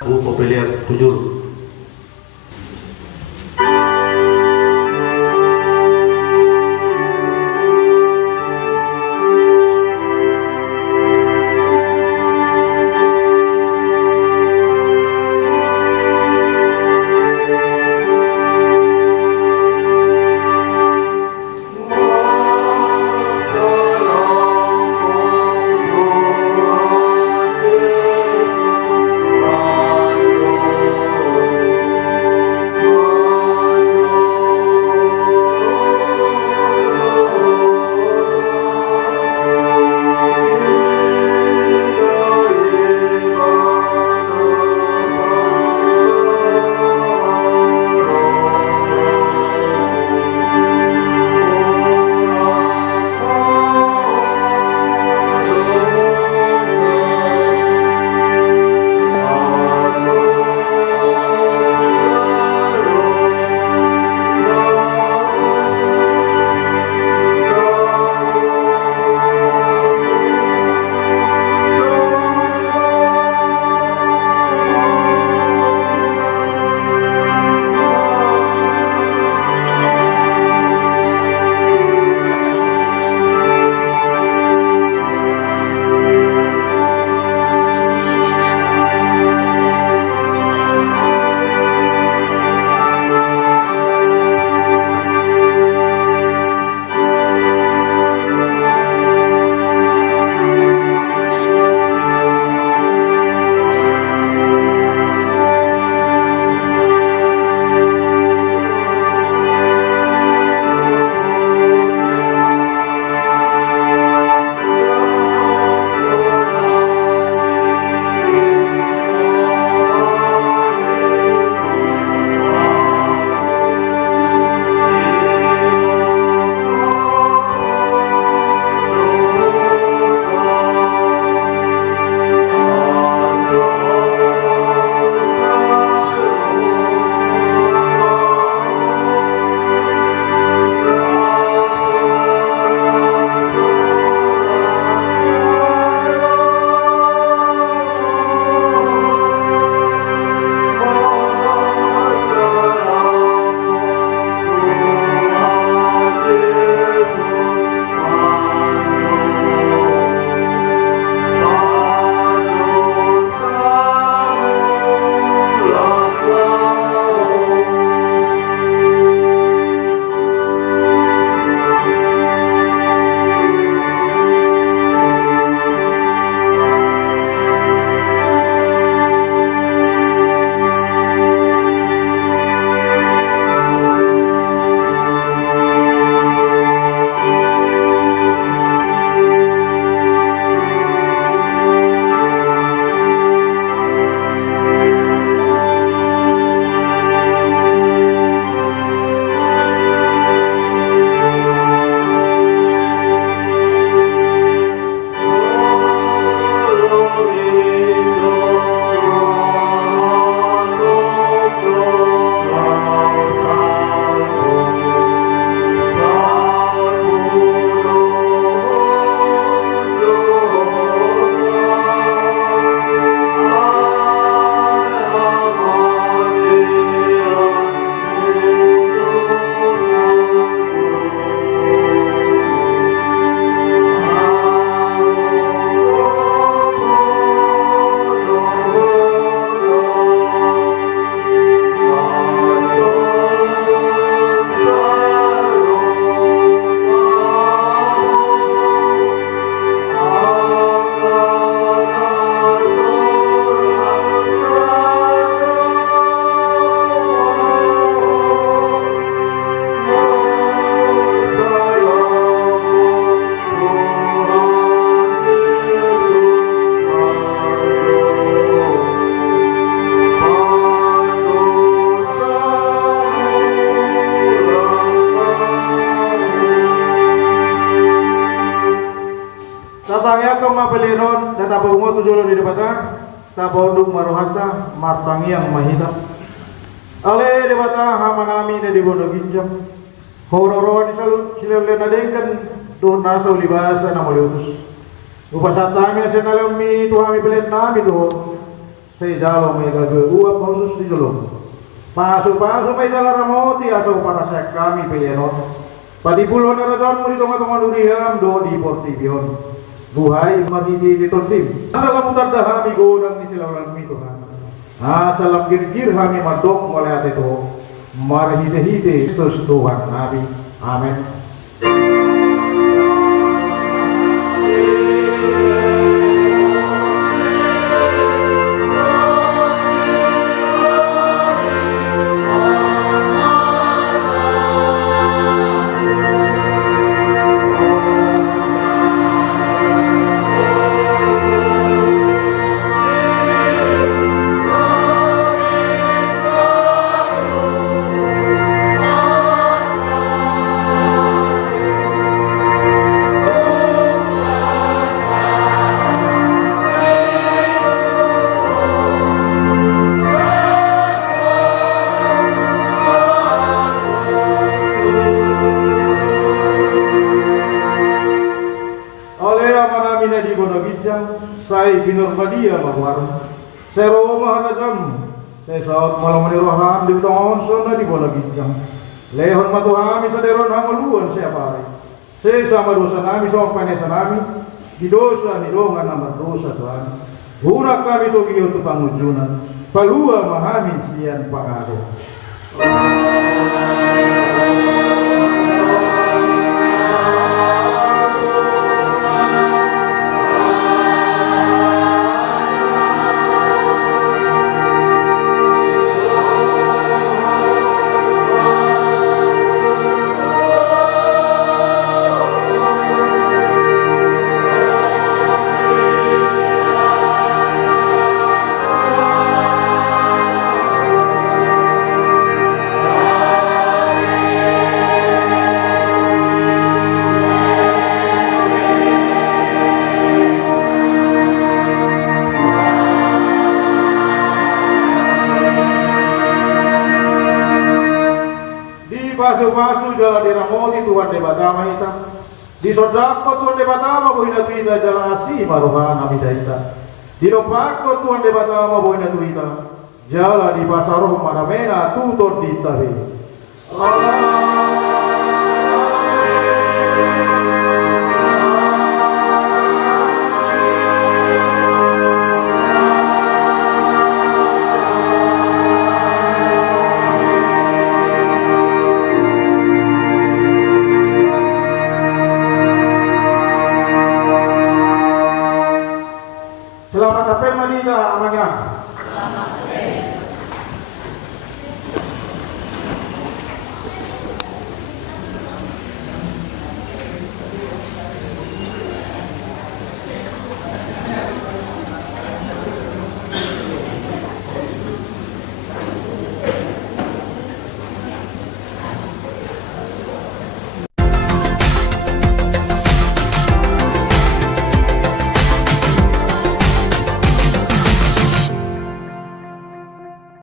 Popular tujur. mapaliron dan abungo tujulo di debata tabonduk maruhata martangi yang mahita ale debata hamanami na dibono ginjam hororo di silele na dengkan tu nasa ulibasa na moliutus upasatami senalami tuhami belen nami tu Say jalo may gagawin pausus di jalo. Paso may dala ramoti aso para sa kami pilihanot. Pati pulo na radon mo dito nga tumaluriham do di portibion. Buhay magiging ditontim. Asa kamutan dahami godang ni sila ulang mito ha. Asa lang girgir hami madok mulai ate to. Marhide-hide Kristus Tuhan Nabi. Amin. Sai binormadia bahwar sero mahanajam sai saat malam meniroham di tahun sona di bola bijang lehon matuhami saderon hamaluan siapa sai sama dosa nami sama panesa nami di dosa hidongan nama dosa Tuhan hunak kami to giyo tu pangujunan palua mahami sian pangado. Pasu jalan diramoti Tuhan debatama ita di sodako Tuhan debatama bohina tuita jalan asi marohana midaita di lopako Tuhan debatama bohina tuita jalan di pasaroh maramena tutor di tabi. Selamat datang Madinah amanya.